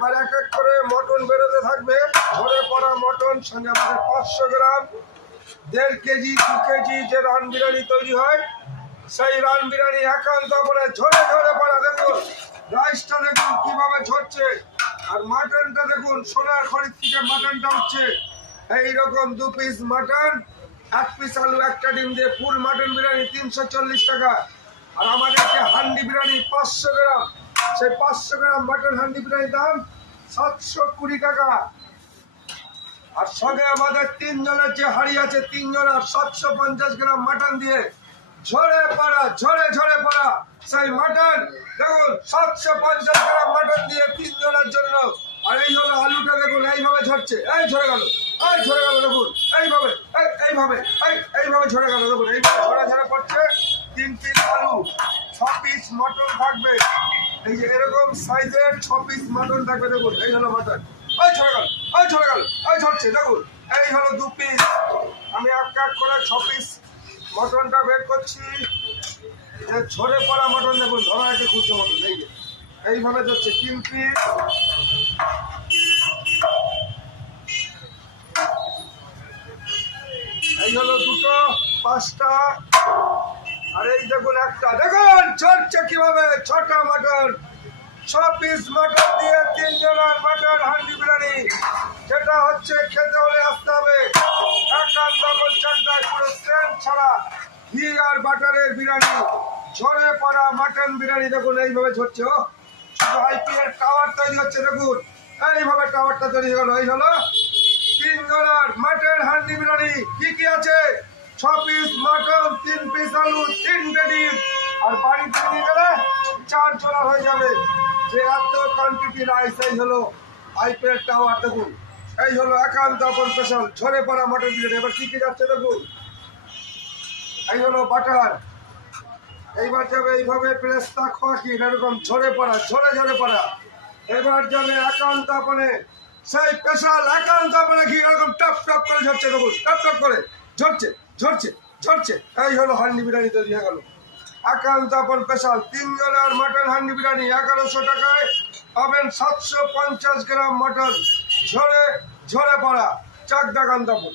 এবার এক এক করে মটন বেরোতে থাকবে। ঝরে পড়া মটন, সঙ্গে আমাদের 500 গ্রাম 1.5 কেজি 2 কেজি যে রান বিরিয়ানি তৈরি হয়, সেই রান বিরিয়ানি একান্ত করে ঝরে ঝরে পড়া। দেখুন রাইসটা দেখুন কিভাবে ঝরছে, আর মাটনটা দেখুন সোনার খড়ির থেকে মাটনটা হচ্ছে এইরকম। 2 পিস মাটন, 1 পিস আলু, 1টা ডিম দিয়ে ফুল মাটন বিরিয়ানি 340 টাকা। আর আমাদেরকে হান্ডি বিরিয়ানি 500 গ্রাম, সেই 500 গ্রাম মাটন হান্ডি বিরিয়ানির দাম 720 টাকা। আর সঙ্গে আমাদের 3 জনের যে হাড়ি আছে, 3 জনের 750 গ্রাম মাটন দিয়ে ঝরে পড়া, ঝরে ঝরে পড়া সেই মাটন দেখুন 750 গ্রাম মাটন দিয়ে 3 জনের জন্য। আর এই হলো আলুটা দেখুন এইভাবে ঝরছে, এই ঝরে গেল, এই ঝরে গেল দেখুন, এইভাবে এইভাবে এইভাবে ঝরে গেল দেখুন, এইভাবে ঝরে ঝরে পড়ছে। 3 পিস আলু, 6 পিস মটন থাকবে, এই যে এরকম সাইজের 6 পিস মটন থাকবে দেখুন। এই হলো মটন, এই ঝরে গেল, এই ঝরে গেল, এই ঝরছে দেখুন। এই হলো 2 পিস, আমি এক এক করে 6 পিস মটনটা বের করছি। ঝরে পড়া মটন দেখুন, ধরা একটা খুঁজছে মটন, এই যে এইভাবে যাচ্ছে 3 পিস। এই হলো 2টো, 5টা, আর এই দেখুন একটা, দেখুন ঝরছে কিভাবে। 6টা মটন, 6 পিস মটন দিয়ে 3 জনের মটন হান্ডি বিরিয়ানি, যেটা হচ্ছে খেতে হলে আসতে হবে একান্ত চাকদায়, পুরো স্ট্যান্ড ছাড়া ঘি আর বাটারের বিরিয়ানি। ঝরে পড়া মাটন বিরিয়ানি দেখুন এইভাবে ঝরছে। ও শুধু আইপিএল টাওয়ার তৈরি হচ্ছে দেখুন, এইভাবে টাওয়ারটা তৈরি হলো। এই হলো 3 জনের মটন হান্ডি বিরিয়ানি। কি কি আছে? 6 পিস মটন, 3 পিস আলু, 3টে ডিম, আর বাড়িতে নিয়ে গেলে 4 জনের হয়ে যাবে। যে এত কোয়ান্টিটি রাইস, এই হলো আইপিএল টাওয়ার দেখুন। এই হলো একান্ত আপন স্পেশাল ঝরে পড়া মটন বিরিয়ানি। এবার কি কি যাচ্ছে দেখুন, এই হলো বাটার, এইবার যাবে এইভাবে পেস্তা খোয়াকি, এরকম ঝরে পড়া, ঝরে ঝরে পড়া। এবার যাবে একান্ত আপনে সেই স্পেশাল একান্ত আপনে ঘি, এরকম টপ টপ করে ঝরছে দেখুন, টপ টপ করে ঝরছে ঝরছে ঝরছে। এই হলো হান্ডি বিরিয়ানি তৈরি হয়ে গেল একান্ত আপন স্পেশাল। 3 জনের মটন হান্ডি বিরিয়ানি 1100 টাকায় পাবেন 750 গ্রাম মটন ঝরে ঝরে পড়া চাকদা কান্তাপুর।